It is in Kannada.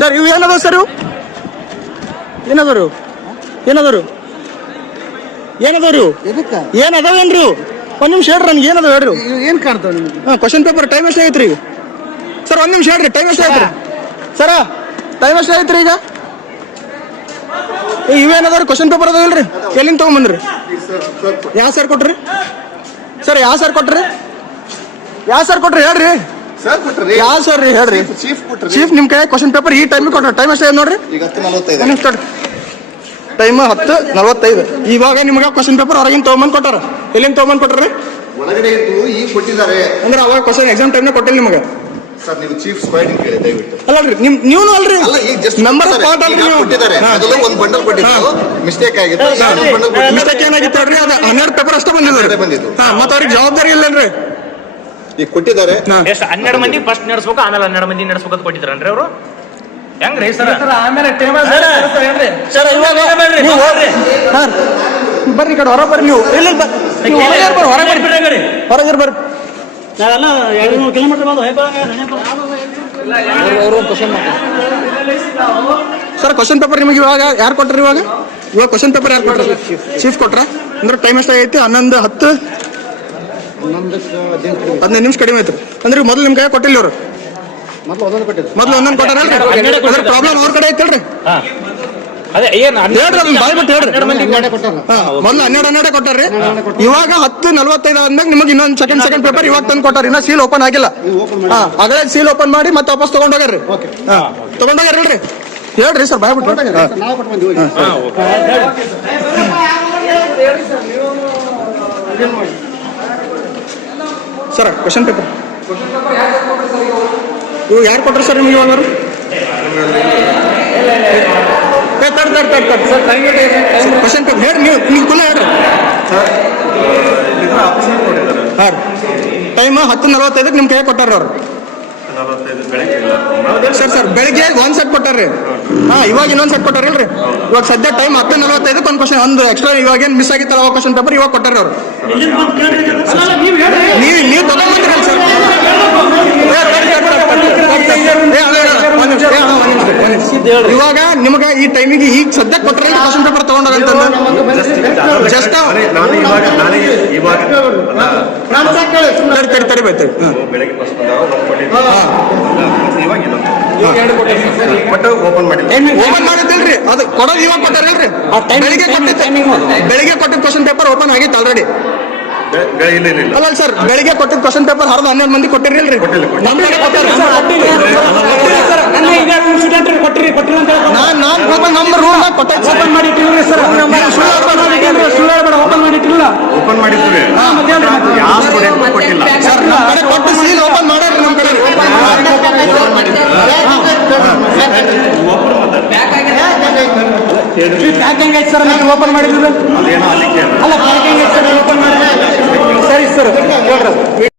ಸರ್ ಇವು ಏನದ ಸರ್ ಇವು? ಏನದರು ಏನದರು ಏನದವ್ರಿ? ಇವು ಎದಕ್ಕ? ಏನ್ ಅದಾವೇನ್ರಿ ಇವು? ಒಂದ್ ನಿಮಿಷ ಹೇಳ್ರಿ ನನ್ಗೆ ಏನದ ಹೇಳ್ರಿ? ಏನ್ ಕಾಣ್ತಾವ ನಿಮ್ಗೆ? ಹಾಂ ಕ್ವಶನ್ ಪೇಪರ್ ಟೈಮ್ ಎಷ್ಟು ಆಗೈತ್ರಿ? ಸರ್ ಒಂದು ನಿಮಿಷ ಹೇಳ್ರಿ ಟೈಮ್ ಎಷ್ಟು ಆಗೈತ್ರಿ? ಸರ ಟೈಮ್ ಎಷ್ಟು ಆಗೈತ್ರಿ ಈಗ? ಇವೇನದಾರ ಕ್ವಶನ್ ಪೇಪರ್ ಅದಾವಿಲ್ರಿ ಎಲ್ಲಿಂದ ತೊಗೊಂಬಂದ್ರಿ? ಯಾವ ಸರ್ ಕೊಟ್ರಿ? ಸರ್ ಯಾವ ಸರ್ ಕೊಟ್ರಿ? ಯಾವ ಸರ್ ಕೊಟ್ರಿ? ಹೇಳ್ರಿ. ಸರ್ ಕೊಟ್ರಿ ಯಾವ ಸರ್ ರೀ ಹೇಳ್ರಿ. ಚೀಫ್ ಕೊಟ್ರಿ ಚೀಫ್ ನಿಮ್ ಕೈ ಕ್ವಶನ್ ಪೇಪರ್ ಈ ಟೈಮಿಗೆ ಕೊಟ್ರಿ. ಟೈಮ್ ಅಷ್ಟೇ ನೋಡ್ರಿ? ಈಗ ಹತ್ತು ನಲವತ್ತೈದು. ನಿಮಿಷ ಟೈಮ್ ಹತ್ತು ನಲವತ್ತೈದು. ಇವಾಗ ನಿಮ್ಗೆ ಕ್ವಶನ್ ಪೇಪರ್ ಹೊರಗಿನ ತೊಗೊಂಬಂದು ಕೊಟ್ಟಾರ? ಎಲ್ಲಿಂದ ತೊಗೊಂಬಂದು ಕೊಟ್ರಿ ಒಳಗಡೆ ಇದ್ದು ಈಗ ಕೊಟ್ಟಿದ್ದಾರೆ. ಅಂದ್ರೆ ಅವಾಗ ಕ್ವಶನ್ ಎಕ್ಸಾಮ್ ಟೈಮ್ನ ಕೊಟ್ಟಿಲ್ಲ ನಿಮಗೆ? ಸರ್ ನೀವು ಚೀಫ್ ಸ್ಕ್ವಾಡಿಂಗ್ ಕೇಳಿ ದಯವಿಟ್ಟು. ಅಲ್ಲಲ್ರಿ ನಿಮ್ ನೀವು ಅಲ್ರಿ. ಅಲ್ಲ ಈಗ ಜಸ್ಟ್ ನಂಬರ್ ಪಾರ್ಟ್ ಅಲ್ರಿ ನೀವು. ಕೊಟ್ಟಿದ್ದಾರೆ. ಅದೆಲ್ಲ ಒಂದು ಬಂಡಲ್ ಕೊಟ್ಟಿದ್ದು. ಮಿಸ್ಟೇಕ್ ಆಗಿತ್ತು. ಮಿಸ್ಟೇಕ್ ಏನಾಗಿತ್ತು ಹೇಳ್ರಿ? ಅದು ಹನ್ನೆರಡು ಪೇಪರ್ ಅಷ್ಟೇ ಬಂದಿದೆ ಹನ್ನೆರಡೇ ಬಂದಿದ್ದು. ಹಾ ಮತ್ತೆ ಅವ್ರಿಗೆ ಜವಾಬ್ದಾರಿ ಇಲ್ಲಲ್ರಿ ಈಗ ಕೊಟ್ಟಿದ್ದಾರೆ. ಎಷ್ಟು ಹನ್ನೆರಡು ಮಂದಿ ಫಸ್ಟ್ ನಡೆಸ್ಬೇಕು ಆಮೇಲೆ ಹನ್ನೆರಡು ಮಂದಿ ನಡೆಸ್ಬೇಕು ಅಂತ ಕೊಟ್ಟಿದ್ರನ್ರಿ ಅವರು? ಹೆಂಗ್ರಿ ಸರ್ ಆಮೇಲೆ ಸರ್ ಇವಾಗ ನೀವು ಹೋಗ್ರಿ ಹಾ ಬರ್ರಿ ಕಡೆ ಹೊರ ಬರ್ರಿ ನೀವು ಇಲ್ಲ ಹೊರಗೆ ಬರ್ರಿ ಹೊರಗೆ ಬರ್ರಿ. ನಾವೆಲ್ಲ ಎರಡು ನೂರು ಕಿಲೋಮೀಟರ್ ಬಂದು ಸರ್ ಕ್ವಶನ್ ಪೇಪರ್ ನಿಮಗೆ ಇವಾಗ ಯಾರು ಕೊಟ್ರಿ ಇವಾಗ? ಇವಾಗ ಕ್ವಶನ್ ಪೇಪರ್ ಯಾರು ಕೊಟ್ರಿ? ಚೀಫ್ ಕೊಟ್ರ? ಅಂದ್ರೆ ಟೈಮ್ ಎಷ್ಟಾಗೈತಿ? ಹನ್ನೊಂದು ಹತ್ತು? ಹದಿನೈದು ನಿಮಿಷ ಕಡಿಮೆ ಆಯ್ತು. ಅಂದ್ರೆ ಮೊದಲು ನಿಮ್ ಕೈ ಕೊಟ್ಟಿಲ್ಲ ಇವರು? ಮೊದಲು ಒಂದೊಂದು ಕೊಟ್ಟಾರ ಮೊದಲು ಕೊಟ್ಟಾರಲ್ರಿ ಅದ್ರ ಪ್ರಾಬ್ಲಮ್ ಅವ್ರ ಕಡೆ ಐತಲ್ರಿ ಅದೇ ಏನ್ ಹೇಳ್ರಿ ಅದನ್ನ ಬಾಯ್ ಬಿಟ್ಟು ಹೇಳ್ರಿ. ಹನ್ನೆರಡು ಮಂದಿ ಹನ್ನೆರಡೇ ಕೊಟ್ಟಾರ? ಹನ್ನೆರಡು ಕೊಟ್ಟಾರ್ರಿ. ಇವಾಗ ಹತ್ತು ನಲ್ವತ್ತೈದು ಆದ್ಮೇಲೆ ನಿಮಗೆ ಇನ್ನೊಂದು ಸೆಕೆಂಡ್ ಸೆಕೆಂಡ್ ಪೇಪರ್ ಇವಾಗ ತಂದು ಕೊಟ್ಟಾರ. ಇನ್ನ ಸೀಲ್ ಓಪನ್ ಆಗಿಲ್ಲ. ಹಾ ಅದೇ ಸೀಲ್ ಓಪನ್ ಮಾಡಿ ಮತ್ತೆ ವಾಪಸ್ ತಗೊಂಡೋಗ್ರಿ ಹಾ ತಗೊಂಡೋಗ್ರಿ ಹೇಳ್ರಿ. ಸರ್ ಬಾಯ್ ಬಿಟ್ಟು ಹಾ. ನಾವು ಕೊಟ್ಟು ಬಂದ್ವಿ ಹೋಗಿ. ಸರ್ ಕ್ವಶನ್ ಪೇಪರ್ ಇವು ಯಾರು ಕೊಟ್ಟರು ಸರ್ ನಿಮಗೆ ಇವಾಗ ತಡ್ ತಡ್ ತಡ್ ತಡ್. ಸರ್ ಕ್ವಶನ್ ಪೇಪರ್ ಹೇಳಿ ನೀವು ನೀವು ಕುಲ ಹೇಳ್ರಿ. ಹಾಂ ಟೈಮ್ ಹತ್ತು ನಲ್ವತ್ತೈದಕ್ಕೆ ನಿಮ್ಮ ಕೈ ಕೊಟ್ಟಾರ ಅವ್ರು. ಸರ್ ಸರ್ ಬೆಳಿಗ್ಗೆ ಒಂದ್ ಸೆಟ್ ಕೊಟ್ಟಾರ್ರಿ ಹಾ ಇವಾಗ ಇನ್ನೊಂದ್ ಸೆಟ್ ಕೊಟ್ಟಾರಿಲ್ರಿ ಇವಾಗ ಸದ್ಯ ಟೈಮ್ ಹತ್ತು ನಲವತ್ತೈದಕ್ಕೆ ಒಂದು ಕ್ವಶನ್ ಒಂದು ಎಕ್ಸ್ಟ್ರಾ ಇವಾಗ ಏನು ಮಿಸ್ ಆಗಿತ್ತಲ್ಲ ಕ್ವಶನ್ ಪೇಪರ್ ಇವಾಗ ಕೊಟ್ಟಾರ ಅವ್ರು ನೀವು ನೀವು ತಗೊಂಡ್ರಿ ಸರ್. ಇವಾಗ ನಿಮಗೆ ಈ ಟೈಮಿಗೆ ಈಗ ಸದ್ಯಕ್ಕೆ ಕೊಟ್ಟರೆ ಕ್ವಶನ್ ಪೇಪರ್ ತಗೊಂಡೋಗಂತಂದು ಜಸ್ಟ್ ನಾನು ಇವಾಗ ನಾನೇ ಇವಾಗ ತಡಿ ತಡಿ ತಡಿ ಓಪನ್ ಮಾಡಿದ್ದಿಲ್ರಿ. ಅದು ಕೊಡೋದು ಇವಾಗ ಕೊಟ್ಟಾರಲ್ರಿ ಬೆಳಿಗ್ಗೆ ಕೊಟ್ಟಿದ್ದು ಬೆಳಿಗ್ಗೆ ಕೊಟ್ಟಿದ್ದ ಕ್ವಶನ್ ಪೇಪರ್ ಓಪನ್ ಆಗಿತ್ತು ಆಲ್ರೆಡಿ ಅಲ್ಲ ಸರ್ ಬೆಳಿಗ್ಗೆ ಕೊಟ್ಟಿದ್ದ ಕ್ವಶನ್ ಪೇಪರ್ ಹರಿದು ಹನ್ನೆರಡು ಮಂದಿ ಕೊಟ್ಟಿರಲ್ರಿ ಕೊಟ್ಟಿಲ್ಲ, ಕೊಟ್ಟಿಲ್ಲ. ನಮ್ಮ ಕಡೆ ಕೊಟ್ಟಾರ ನಾನ್ ನಾನ್ ಓಪನ್ ನಮ್ಮ ರೂಮ್ ಕೊಟ್ಟೈತೆ ಸರ್ ಓಪನ್ ಮಾಡಿ ಇಟ್ಟಿಲ್ರಿ ಸರ್ ಸುಳ್ಳು ಓಪನ್ ಮಾಡಿ ಇಟ್ಟಿಲ್ರಿ ಸುಳ್ಳು ಹೇಳ್ಬೇಡ ಓಪನ್ ಮಾಡಿ ಇಟ್ಟಿಲ್ಲ ಓಪನ್ ಮಾಡಿದ್ವಿ ಯಾವ ಸ್ಟೂಡೆಂಟ್ ಕೊಟ್ಟಿಲ್ಲ ಸರ್ ನಮ್ಮ ಕಡೆ ಕೊಟ್ಟು ಸೀಲ್ ಓಪನ್ ಮಾಡ್ಯಾರ ನಮ್ಮ ಕಡೆ ಪ್ಯಾಕ್ ಸರ್ ನೀವು ಓಪನ್ ಮಾಡಿದ್ರು ಅಲ್ಲ ಪಾರ್ಕಿಂಗ್ ಹೆಂಗೈತೆ ಸರ್ ಓಪನ್ ಮಾಡಿದ್ರೆ ಸರಿ ಸರ್ ಹೇಳ್ರಿ.